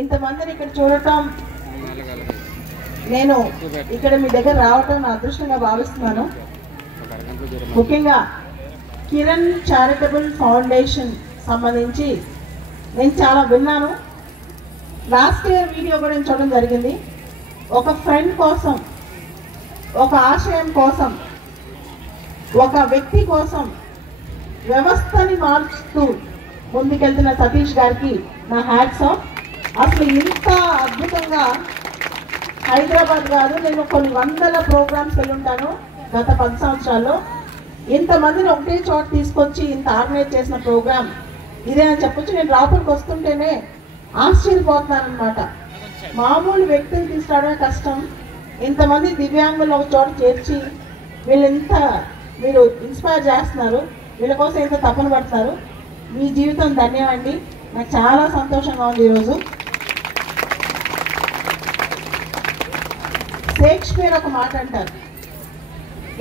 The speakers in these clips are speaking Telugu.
ఇంతమందిని ఇక్కడ చూడటం, నేను ఇక్కడ మీ దగ్గర రావటం నా అదృష్టంగా భావిస్తున్నాను. ముఖ్యంగా కిరణ్ చారిటబుల్ ఫౌండేషన్ సంబంధించి నేను చాలా విన్నాను. లాస్ట్ ఇయర్ వీడియో కూడా నేను చూడడం జరిగింది. ఒక ఫ్రెండ్ కోసం, ఒక ఆశయం కోసం, ఒక వ్యక్తి కోసం వ్యవస్థని మార్చుతూ ముందుకెళ్తున్న సతీష్ గారికి నా హ్యాట్స్ ఆఫ్. అసలు ఇంత అద్భుతంగా హైదరాబాద్ కాదు, నేను కొన్ని వందల ప్రోగ్రామ్స్ వెళ్ళుంటాను గత 10 సంవత్సరాల్లో. ఇంతమందిని ఒకటే చోట తీసుకొచ్చి ఇంత ఆర్గనైజ్ చేసిన ప్రోగ్రామ్ ఇదే అని చెప్పొచ్చు. నేను రాపూర్కి వస్తుంటేనే ఆశ్చర్యపోతున్నాను అనమాట. మామూలు వ్యక్తులు తీసుకురావడమే కష్టం, ఇంతమంది దివ్యాంగులు ఒక చోట చేర్చి మీరు ఇన్స్పైర్ చేస్తున్నారు, వీళ్ళ కోసం ఎంత తపన పడుతున్నారు. మీ జీవితం ధన్యమండి. నాకు చాలా సంతోషంగా ఉంది ఈరోజు. షేక్స్పియర్ ఒక మాట అంటారు,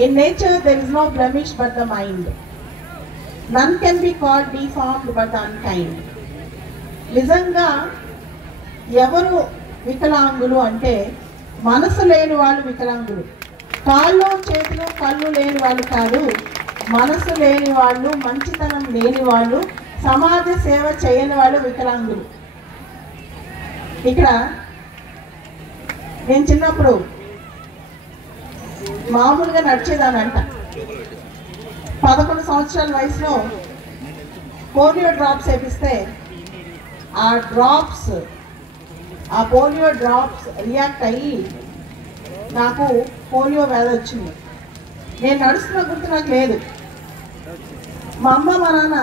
in nature there is no blemish but the mind, none can be called deformed but the unkind. నిజంగా ఎవరు వికలాంగులు అంటే మనసు లేని వాళ్ళు వికలాంగులు. కాళ్ళు చేతులు కళ్ళు లేని వాళ్ళు కాదు, మనసు లేని వాళ్ళు, మంచితనం లేని వాళ్ళు, సమాజ సేవ చేయని వాళ్ళు వికలాంగులు. ఇక్కడ నేను చిన్నప్పుడు మామూలుగా నడిచేదానంట. 11 సంవత్సరాల వయసులో పోలియో డ్రాప్స్ వేపిస్తే ఆ పోలియో డ్రాప్స్ రియాక్ట్ అయ్యి నాకు పోలియో వ్యాధి వచ్చింది. నేను నడుస్తున్న గుర్తు నాకు లేదు. మా అమ్మ మా నాన్న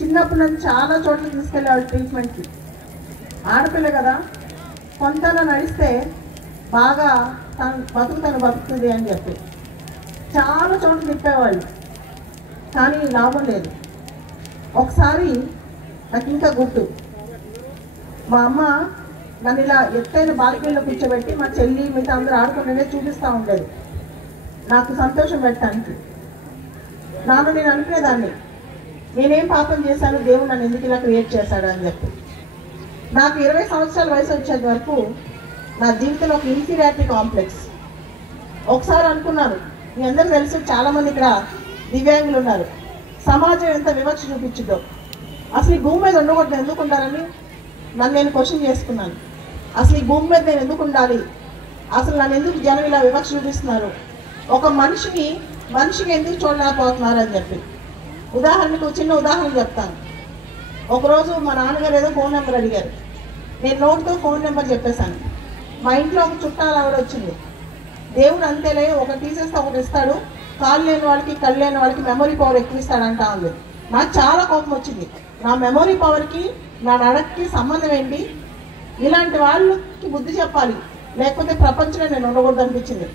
చిన్నప్పుడు నన్ను చాలా చోట్ల తీసుకెళ్ళేవాళ్ళు ట్రీట్మెంట్కి. ఆడపిల్ల కదా, కొంతలో నడిస్తే బాగా తను బతుకుతుంది అని చెప్పి చాలా చోట్ల తిప్పేవాళ్ళు, కానీ లాభం లేదు. ఒకసారి నాకు ఇంకా గుర్తు, మా అమ్మ నన్ను ఇలా ఎత్తైన బాల్కనీలో కూర్చోబెట్టి మా చెల్లి మిగతా అందరూ ఆడుకుంటూనే చూపిస్తూ ఉండేది నాకు సంతోషం పెట్టడానికి. నేను అనుకునేదాన్ని, నేనేం పాపం చేశాను, దేవుడు నన్ను ఎందుకు ఇలా క్రియేట్ చేశాడు అని చెప్పి. నాకు 20 సంవత్సరాల వయసు వచ్చేది వరకు నా జీవితంలో ఒక ఇన్ఫీరియారిటీ కాంప్లెక్స్. ఒకసారి అనుకున్నాను, మీ అందరూ తెలుసు చాలామంది ఇక్కడ దివ్యాంగులు ఉన్నారు, సమాజం ఎంత వివక్ష చూపించుదో, అసలు ఈ భూమి మీద ఉండకూడదు ఎందుకు ఉండాలని నన్ను నేను క్వశ్చన్ చేసుకున్నాను. అసలు ఈ భూమి మీద నేను ఎందుకు ఉండాలి, అసలు నన్ను ఎందుకు జనం ఇలా వివక్ష చూపిస్తున్నారు, ఒక మనిషికి ఎందుకు చూడలేకపోతున్నారు అని చెప్పి. ఉదాహరణకు చిన్న ఉదాహరణ చెప్తాను. ఒకరోజు మా నాన్నగారు ఏదో ఫోన్ నెంబర్ అడిగారు, నేను నోట్తో ఫోన్ నెంబర్ చెప్పేశాను. మా ఇంట్లో ఒక చుట్టాలు ఆవిడ వచ్చింది. దేవుడు అంతేలే, ఒకటి తీసేస్తే ఒకటి ఇస్తాడు, కాళ్ళు లేని వాళ్ళకి కళ్ళు లేని వాళ్ళకి మెమరీ పవర్ ఎక్కువ ఇస్తాడంటా ఉంది. నాకు చాలా కోపం వచ్చింది. నా మెమరీ పవర్కి నా నడక్కి సంబంధం ఏంటి, ఇలాంటి వాళ్ళకి బుద్ధి చెప్పాలి, లేకపోతే ప్రపంచంలో నేను ఉండకూడదు అనిపించింది.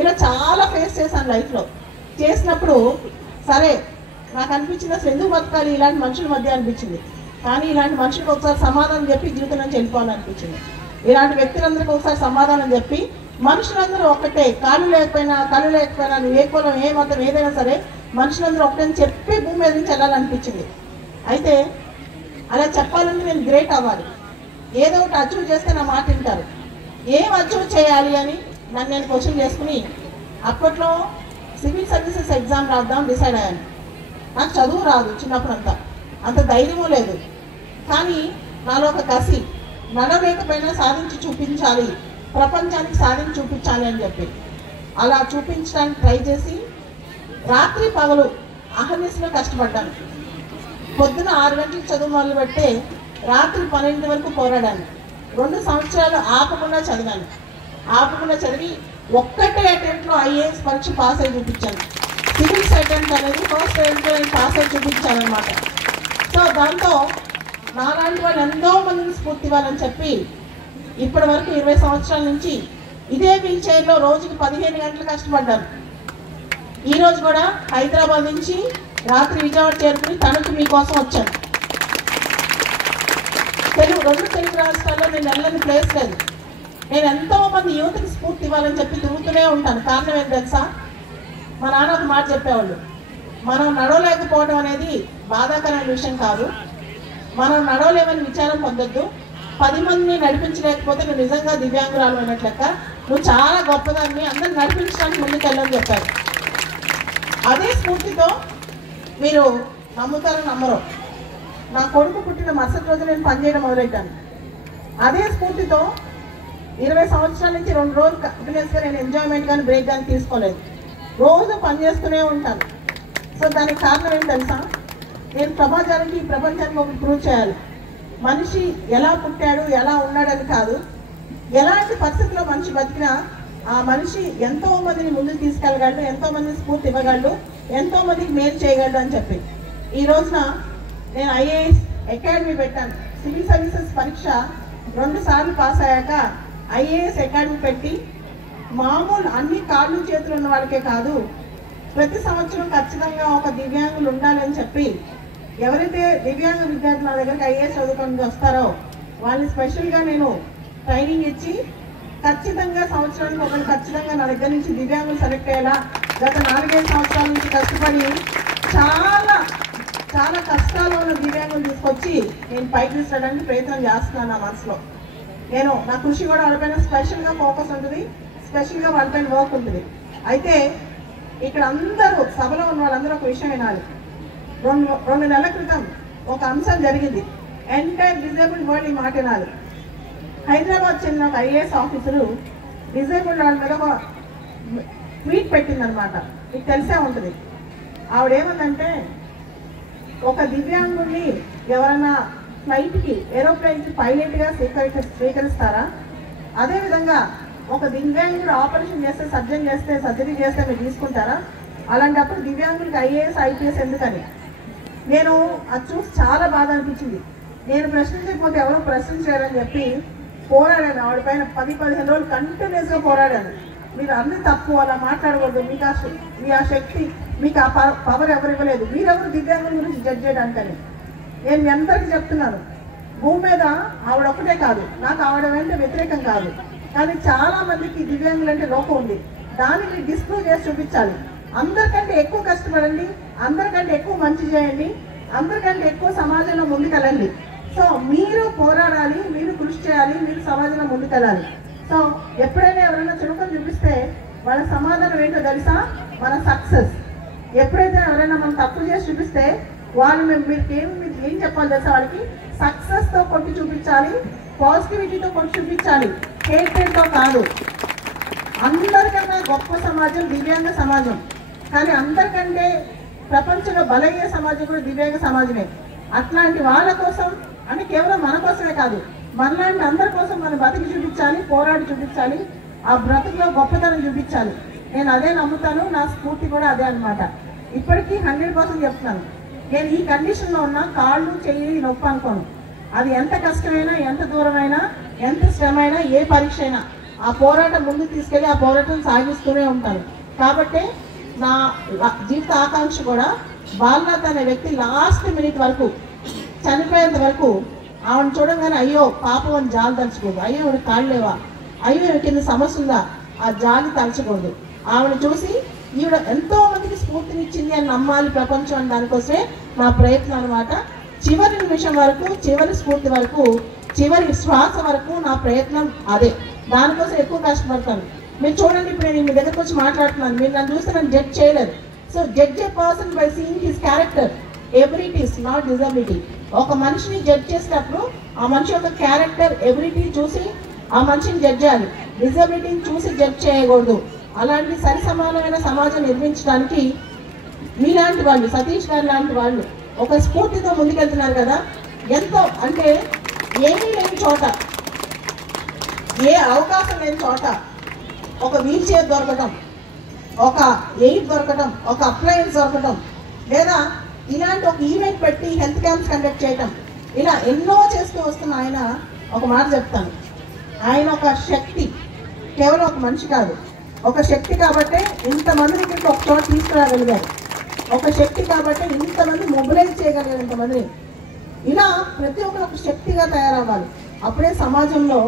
ఇలా చాలా ఫేస్ చేశాను లైఫ్లో. చేసినప్పుడు సరే నాకు అనిపించింది అసలు ఎందుకు బతకాలి ఇలాంటి మనుషుల మధ్య అనిపించింది. కానీ ఇలాంటి మనుషులకు ఒకసారి సమాధానం చెప్పి జీవితం నుంచి వెళ్ళిపోవాలనిపించింది. ఇలాంటి వ్యక్తులందరికీ ఒకసారి సమాధానం చెప్పి మనుషులందరూ ఒక్కటే, కళ్ళు లేకపోయినా నువ్వు ఏ కులం ఏ మతం ఏదైనా సరే మనుషులందరూ ఒకటే అని చెప్పి భూమి మీద నుంచి వెళ్ళాలనిపించింది. అయితే అలా చెప్పాలంటే నేను గ్రేట్ అవ్వాలి, ఏదో ఒకటి అచీవ్ చేస్తే నా మాట వింటారు. ఏం అచీవ్ చేయాలి అని నన్ను నేను క్వశ్చన్ చేసుకుని అప్పట్లో సివిల్ సర్వీసెస్ ఎగ్జామ్ రాద్దాం డిసైడ్ అయ్యాను. నాకు చదువు రాదు, చిన్నప్పుడు అంత ధైర్యమూ లేదు. కానీ నాలో ఒక కసి, నడవలేకపోయినా సాధించి చూపించాలి, ప్రపంచానికి సాధించి చూపించాలి అని చెప్పి అలా చూపించడానికి ట్రై చేసి రాత్రి పగలు అహర్నిశలో కష్టపడ్డాను. పొద్దున 6 గంటలకు చదువు మొదలు పెడితే రాత్రి 12 వరకు పోరాడాను. 2 సంవత్సరాలు ఆపకుండా చదివి ఒక్కటే అటెంప్ట్లో ఐఏఎస్ పరీక్ష పాస్ అయి చూపించాను. సివిల్స్ అటెంప్ట్ అనేది ఫస్ట్ అటెంప్ట్లో నేను పాస్ అయి చూపించానమాట. సో దాంతో నాలాంటి వాళ్ళు ఎంతో మందిని స్ఫూర్తి ఇవ్వాలని చెప్పి ఇప్పటి వరకు 20 సంవత్సరాల నుంచి ఇదే వీల్ చైర్లో రోజుకి 15 గంటలు కష్టపడ్డాను. ఈరోజు కూడా హైదరాబాద్ నుంచి రాత్రి విజయవాడ చేరుకుని తణుకు మీకోసం వచ్చాను. 2 తెలుగు రాష్ట్రాల్లో నేను వెళ్ళని ప్లేస్ లేదు. నేను ఎంతో మంది యువతకి స్ఫూర్తి ఇవ్వాలని చెప్పి తిరుగుతూనే ఉంటాను. కారణం ఏంటి తెలుసా, మా నాన్న ఒక మాట చెప్పేవాళ్ళు, మనం నడవలేకపోవడం అనేది బాధాకరమైన విషయం కాదు, మనం నడవలేమని విచారం పొందొద్దు, 10 మందిని నడిపించలేకపోతే నువ్వు నిజంగా దివ్యాంగురాలు అన్నట్లు లెక్క, నువ్వు చాలా గొప్పదాన్ని, అందరిని నడిపించడానికి ముందుకెళ్ళని చెప్పారు. అదే స్ఫూర్తితో మీరు నమ్ముతారో నమ్మరో, నా కొడుకు పుట్టిన మరుసటి రోజు నేను పనిచేయడం మొదలెట్టాను. అదే స్ఫూర్తితో 20 సంవత్సరాల నుంచి 2 రోజులు కంటిన్యూస్గా నేను ఎంజాయ్మెంట్ కానీ బ్రేక్ కానీ తీసుకోలేదు. రోజు పనిచేస్తూనే ఉంటాను. సో దానికి కారణం ఏంటి తెలుసా? నేను సమాజానికి, ఈ ప్రపంచానికి ఒకటి ప్రూవ్ చేయాలి. మనిషి ఎలా పుట్టాడు, ఎలా ఉన్నాడని కాదు, ఎలాంటి పరిస్థితుల్లో మనిషి బతికినా ఆ మనిషి ఎంతో మందిని ముందుకు తీసుకెళ్ళగలడు, ఎంతో మందిని స్ఫూర్తి ఇవ్వగలడు, ఎంతో మందికి మేలు చేయగలడు అని చెప్పి ఈ రోజున నేను ఐఏఎస్ అకాడమీ పెట్టాను. సివిల్ సర్వీసెస్ పరీక్ష 2 సార్లు పాస్ అయ్యాక ఐఏఎస్ అకాడమీ పెట్టి మామూలు అన్ని కాళ్ళు చేతులు ఉన్న వాళ్ళకే కాదు, ప్రతి సంవత్సరం ఖచ్చితంగా ఒక దివ్యాంగులు ఉండాలని చెప్పి ఎవరైతే దివ్యాంగ విద్యార్థులు నా దగ్గరికి ఐఏఎస్ చదువుకొని వస్తారో వాళ్ళని స్పెషల్గా నేను ట్రైనింగ్ ఇచ్చి ఖచ్చితంగా సంవత్సరానికి ఒకరు ఖచ్చితంగా నా దగ్గర నుంచి దివ్యాంగులు సెలెక్ట్ అయ్యేలా గత 4-5 సంవత్సరాల నుంచి కష్టపడి చాలా కష్టాలు ఉన్న దివ్యాంగులు తీసుకొచ్చి నేను పైకి తీసుకురావడానికి ప్రయత్నం చేస్తున్నాను. నా మనసులో నా కృషి కూడా వాళ్ళపైన స్పెషల్గా ఫోకస్ ఉంటుంది, స్పెషల్గా వాళ్ళపైన వర్క్ ఉంటుంది. అయితే ఇక్కడ అందరూ సభలో ఉన్న వాళ్ళందరూ ఒక విషయం వినాలి. 2 నెలల క్రితం ఒక అంశం జరిగింది. ఎంటైర్ డిజేబుల్డ్ వరల్డ్ ఈ మాట వినాలి. హైదరాబాద్ చెందిన ఒక ఐఏఎస్ ఆఫీసరు డిజేబుల్డ్ వాళ్ళ మీద ఒక ట్వీట్ పెట్టిందనమాట. మీకు తెలిసే ఉంటుంది. ఆవిడేమందంటే, ఒక దివ్యాంగుడిని ఎవరైనా ఫ్లైట్కి, ఏరోప్లేన్కి పైలట్గా స్వీకరిస్తారా? అదేవిధంగా ఒక దివ్యాంగుడు ఆపరేషన్ చేస్తే, సర్జరీ చేస్తే మీరు తీసుకుంటారా? అలాంటప్పుడు దివ్యాంగుడికి ఐఏఎస్, ఐపీఎస్ ఎందుకని? నేను అది చూసి చాలా బాధ అనిపించింది. నేను ప్రశ్నించకపోతే ఎవరో ప్రశ్నించారని చెప్పి పోరాడాను. ఆవిడపైన 10-15 రోజులు కంటిన్యూస్గా పోరాడాను. మీరు అన్ని తప్పు, అలా మాట్లాడకూడదు, మీ ఆ శక్తి, మీకు ఆ పవర్ ఎవరు ఇవ్వలేదు, మీరెవరు దివ్యాంగుల గురించి జడ్జ్ చేయడానికని. నేను మీ అందరికీ చెప్తున్నాను, భూమి మీద ఆవిడ ఒక్కటే కాదు, నాకు ఆవిడ వెంట వ్యతిరేకం కాదు, కానీ చాలా మందికి దివ్యాంగులు అంటే లోపం ఉంది. దాన్ని మీరు డిస్ప్రూవ్ చేసి చూపించాలి. అందరికంటే ఎక్కువ కష్టపడండి, అందరికంటే ఎక్కువ మంచి చేయండి, అందరికంటే ఎక్కువ సమాజంలో ముందుకెళ్ళండి. సో మీరు పోరాడాలి, మీరు కృషి చేయాలి, మీరు సమాజంలో ముందుకెళ్ళాలి. సో ఎప్పుడైనా ఎవరైనా చురుకం చూపిస్తే వాళ్ళ సమాధానం ఏంటో తెలుసా? మన సక్సెస్. ఎప్పుడైతే ఎవరైనా మనం తప్పు చేసి చూపిస్తే వాళ్ళు మీకు ఏం చెప్పాలి తెలుసా? వాళ్ళకి సక్సెస్తో కొట్టి చూపించాలి, పాజిటివిటీతో కొట్టి చూపించాలి, హేట్రెడ్తో కాదు. అందరికన్నా గొప్ప సమాజం దివ్యాంగ సమాజం, కానీ అందరికంటే ప్రపంచంలో బలయ్యే సమాజం కూడా దివ్యాంగ సమాజమే. అట్లాంటి వాళ్ళ కోసం, అంటే కేవలం మన కోసమే కాదు, మనలాంటి అందరి కోసం మనం బతికి చూపించాలి, పోరాడి చూపించాలి, ఆ బ్రతుకులో గొప్పతనం చూపించాలి. నేను అదే నమ్ముతాను, నా స్ఫూర్తి కూడా అదే అనమాట. ఇప్పటికీ 100% చెప్తున్నాను. నేను ఈ కండిషన్లో ఉన్నా కాళ్ళు చెయ్యి నొప్పి అనుకోను. అది ఎంత కష్టమైనా, ఎంత దూరమైనా, ఎంత శ్రమైనా, ఏ పరీక్ష అయినా ఆ పోరాటం ముందుకు తీసుకెళ్ళి ఆ పోరాటం సాగిస్తూనే ఉంటాను. కాబట్టి నా జీవిత ఆకాంక్ష కూడా బాలనాథ్ అనే వ్యక్తి లాస్ట్ మినిట్ వరకు, చనిపోయేంత వరకు ఆవిడ చూడంగానే అయ్యో పాపం అని జాలి తలచకూడదు, అయ్యో ఆవిడ కాళ్ళు లేవా, అయ్యో ఈవిడ కింద సమస్య ఉందా, ఆ జాలి తలచకూడదు. ఆవిడ చూసి ఈవిడ ఎంతో మందికి స్ఫూర్తినిచ్చింది అని నమ్మాలి ప్రపంచం అని దానికోసమే నా ప్రయత్నం అనమాట. చివరి నిమిషం వరకు, చివరి స్ఫూర్తి వరకు, చివరి శ్వాస వరకు నా ప్రయత్నం అదే. దానికోసం ఎక్కువ కష్టపడతాను. మీరు చూడండి, ఇప్పుడు నేను మీ దగ్గరకు వచ్చి మాట్లాడుతున్నాను, మీరు నన్ను చూస్తే నన్ను జడ్జ్ చేయలేదు. So judge A person by seeing his character, abilities, not disability. ఒక మనిషిని జడ్జ్ చేసేటప్పుడు ఆ మనిషి యొక్క క్యారెక్టర్, ఎబిలిటీ చూసి ఆ మనిషిని జడ్జ్ చేయాలి, డిజబిలిటీని చూసి జడ్జ్ చేయకూడదు. అలాంటి సరి సమానమైన సమాజం నిర్మించడానికి మీలాంటి వాళ్ళు, సతీష్ గారు లాంటి వాళ్ళు ఒక స్ఫూర్తితో ముందుకెళ్తున్నారు కదా. ఎంతో అంటే ఏమీ లేని చోట, ఏ అవకాశం లేని చోట ఒక వీల్ చైర్ దొరకటం, ఒక ఎయిడ్ దొరకటం, ఒక అప్లయన్స్ దొరకటం, లేదా ఇలాంటి ఒక ఈవెంట్ పెట్టి హెల్త్ క్యాంప్స్ కండక్ట్ చేయటం, ఇలా ఎన్నో చేస్తూ వస్తున్న ఆయన ఒక మాట చెప్తాను. ఆయన ఒక శక్తి, కేవలం ఒక మనిషి కాదు, ఒక శక్తి కాబట్టే ఇంతమందిని ఇక్కడికి ఒక చోట తీసుకురాగలిగారు. ఒక శక్తి కాబట్టే ఇంతమంది మొబిలైజ్ చేయగలిగారు ఇంతమందిని. ఇలా ప్రతి ఒక్కరు ఒక శక్తిగా తయారవ్వాలి. అప్పుడే సమాజంలో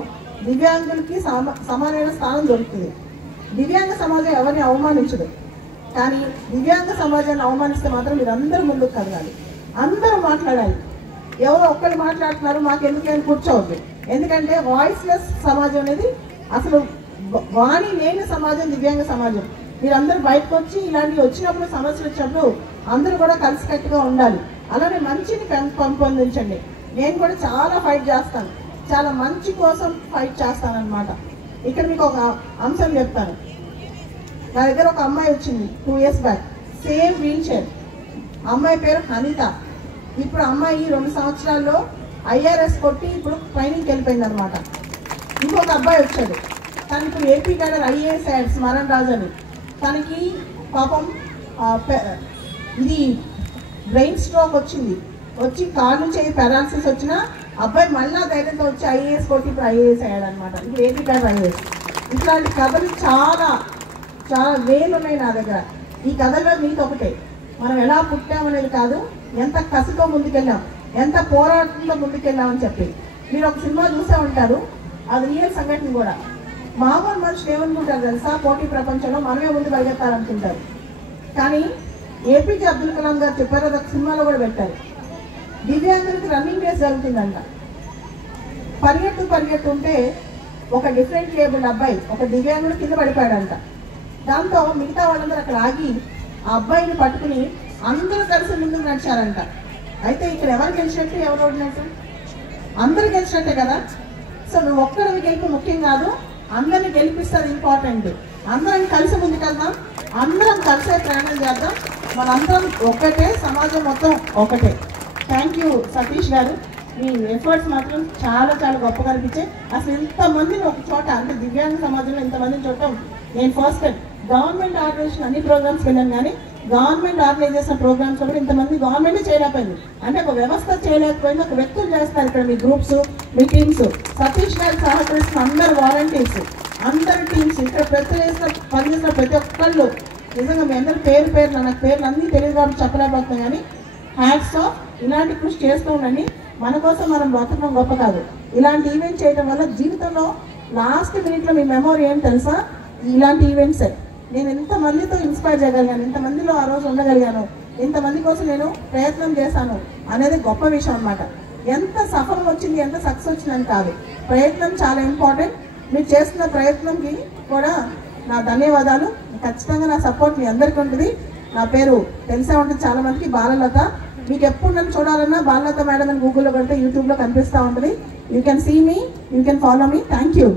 దివ్యాంగులకి సమానమైన స్థానం దొరుకుతుంది. దివ్యాంగ సమాజం ఎవరిని అవమానించదు, కానీ దివ్యాంగ సమాజాన్ని అవమానిస్తే మాత్రం మీరు అందరూ ముందుకు కదలాలి, అందరూ మాట్లాడాలి. ఎవరో ఒక్కరు మాట్లాడుతున్నారు మాకు ఎందుకని కూర్చోవద్దు. ఎందుకంటే వాయిస్లెస్ సమాజం అనేది అసలు వాణి లేని సమాజం దివ్యాంగ సమాజం. మీరందరూ బయటకు వచ్చి ఇలాంటివి వచ్చినప్పుడు సమస్యలు వచ్చినప్పుడు అందరూ కూడా కలిసికట్టుగా ఉండాలి. అలానే మంచిని పెంపొందించండి. నేను కూడా చాలా ఫైట్ చేస్తాను, చాలా మంచి కోసం ఫైట్ చేస్తాను అన్నమాట. ఇక్కడ మీకు ఒక అంశం చెప్తాను. నా దగ్గర ఒక అమ్మాయి వచ్చింది 2 years back, same wheelchair. అమ్మాయి పేరు అనిత. ఇప్పుడు అమ్మాయి 2 సంవత్సరాల్లో IRS కొట్టి ఇప్పుడు ట్రైనింగ్కి వెళ్ళిపోయింది అనమాట. ఇంకొక అబ్బాయి వచ్చాడు, తను ఇప్పుడు ఏపీ క్యాడర్ IAS అయ్యాడు, స్మరణ్ రాజు అని. తనకి పాపం ఇది బ్రెయిన్ స్ట్రోక్ వచ్చి కాళ్ళు చేయి పారాలసిస్ వచ్చినా అబ్బాయి మళ్ళా ధైర్యంతో వచ్చి IAS కొట్టి ఇప్పుడు IAS అయ్యాడు అనమాట. ఇప్పుడు ఏపీ క్యాడర్ IAS. ఇట్లాంటి కథలు చాలా చాలా వేలు ఉన్నాయి నా దగ్గర. ఈ కథలో మీతో ఒకటే, మనం ఎలా పుట్టామనేది కాదు, ఎంత కసితో ముందుకెళ్ళాం, ఎంత పోరాటంతో ముందుకెళ్ళామని చెప్పి. మీరు ఒక సినిమా చూసే ఉంటారు, అది రియల్ సంఘటన కూడా. మామూలు మనుషులు ఏమనుకుంటారు తెలుసా, పోటీ ప్రపంచంలో మనమే ముందు పరిగెత్తాలనుకుంటారు. కానీ APJ అబ్దుల్ కలాం గారు చెప్పారు, అది ఒక సినిమాలో కూడా పెట్టారు. దివ్యాంగులకి రన్నింగ్ రేస్ జరుగుతుందంట. పరిగెట్టుంటే ఒక డిఫరెంట్ లేబుల్ అబ్బాయి, ఒక దివ్యాంగుడు కింద పడిపోయాడంట. దాంతో మిగతా వాళ్ళందరూ అక్కడ ఆగి ఆ అబ్బాయిని పట్టుకుని అందరూ కలిసి ముందుకు నడిచారంట. అయితే ఇక్కడ ఎవరు గెలిచినట్టు ఎవరు ఓడినట్టు? అందరూ గెలిచినట్టే కదా. సో నువ్వు ఒక్కడివి గెలుపు ముఖ్యం కాదు, అందరిని గెలిపిస్తారు ఇంపార్టెంట్. అందరం కలిసి ముందుకెళ్దాం, అందరం కలిసే ప్రయాణం చేద్దాం. మనందరం ఒకటే, సమాజం మొత్తం ఒకటే. థ్యాంక్ యూ సతీష్ గారు, మీ ఎఫర్ట్స్ మాత్రం చాలా చాలా గొప్పగా అనిపించాయి. అసలు ఇంతమందిని ఒక చోట, అంటే దివ్యాంగ సమాజంలో ఇంతమందిని చూడటం నేను ఫస్ట్ టైం. గవర్నమెంట్ ఆర్గనైజేషన్ అన్ని ప్రోగ్రామ్స్కి వెళ్ళాను, కానీ గవర్నమెంట్ ఆర్గనైజ్ చేసిన ప్రోగ్రామ్స్ కూడా ఇంతమంది గవర్నమెంట్ చేయలేకపోయింది. అంటే ఒక వ్యవస్థ చేయలేకపోయింది, ఒక వ్యక్తులు చేస్తారు ఇక్కడ. మీ గ్రూప్స్, మీ టీమ్స్, సతీష్ గారు సహకరిస్తున్న అందరు వాలంటీర్స్, అందరి టీమ్స్, ఇక్కడ పనిచేసిన ప్రతి ఒక్కళ్ళు నిజంగా మీ అందరి పేరు నాకు పేర్లు అన్నీ తెలియదు కాబట్టి చెప్పలేకపోతున్నాయి. కానీ హ్యాట్స్ ఆఫ్. ఇలాంటి కృషి చేస్తూ ఉండండి. మన కోసం మనం బతకడం గొప్ప కాదు, ఇలాంటి ఈవెంట్ చేయడం వల్ల జీవితంలో లాస్ట్ మినిట్లో మీ మెమొరీ ఏం తెలుసా, ఇలాంటి ఈవెంట్సే. నేను ఎంతమందితో ఇన్స్పైర్ చేయగలిగాను, ఎంతమందిలో ఆ రోజు ఉండగలిగాను, ఎంతమంది కోసం నేను ప్రయత్నం చేశాను అనేది గొప్ప విషయం అన్నమాట. ఎంత సఫలం వచ్చింది, ఎంత సక్సెస్ వచ్చిందని కాదు, ప్రయత్నం చాలా ఇంపార్టెంట్. మీరు చేస్తున్న ప్రయత్నంకి కూడా నా ధన్యవాదాలు. ఖచ్చితంగా నా సపోర్ట్ మీ అందరికీ ఉంటుంది. నా పేరు తెలిసే ఉంటుంది చాలా మందికి, బాలలత. మీకు ఎప్పుడు నన్ను చూడాలన్నా బాలలత మేడం అని గూగుల్లో పెడితే యూట్యూబ్లో కనిపిస్తూ ఉంటుంది. You can see me, you can follow me. Thank you.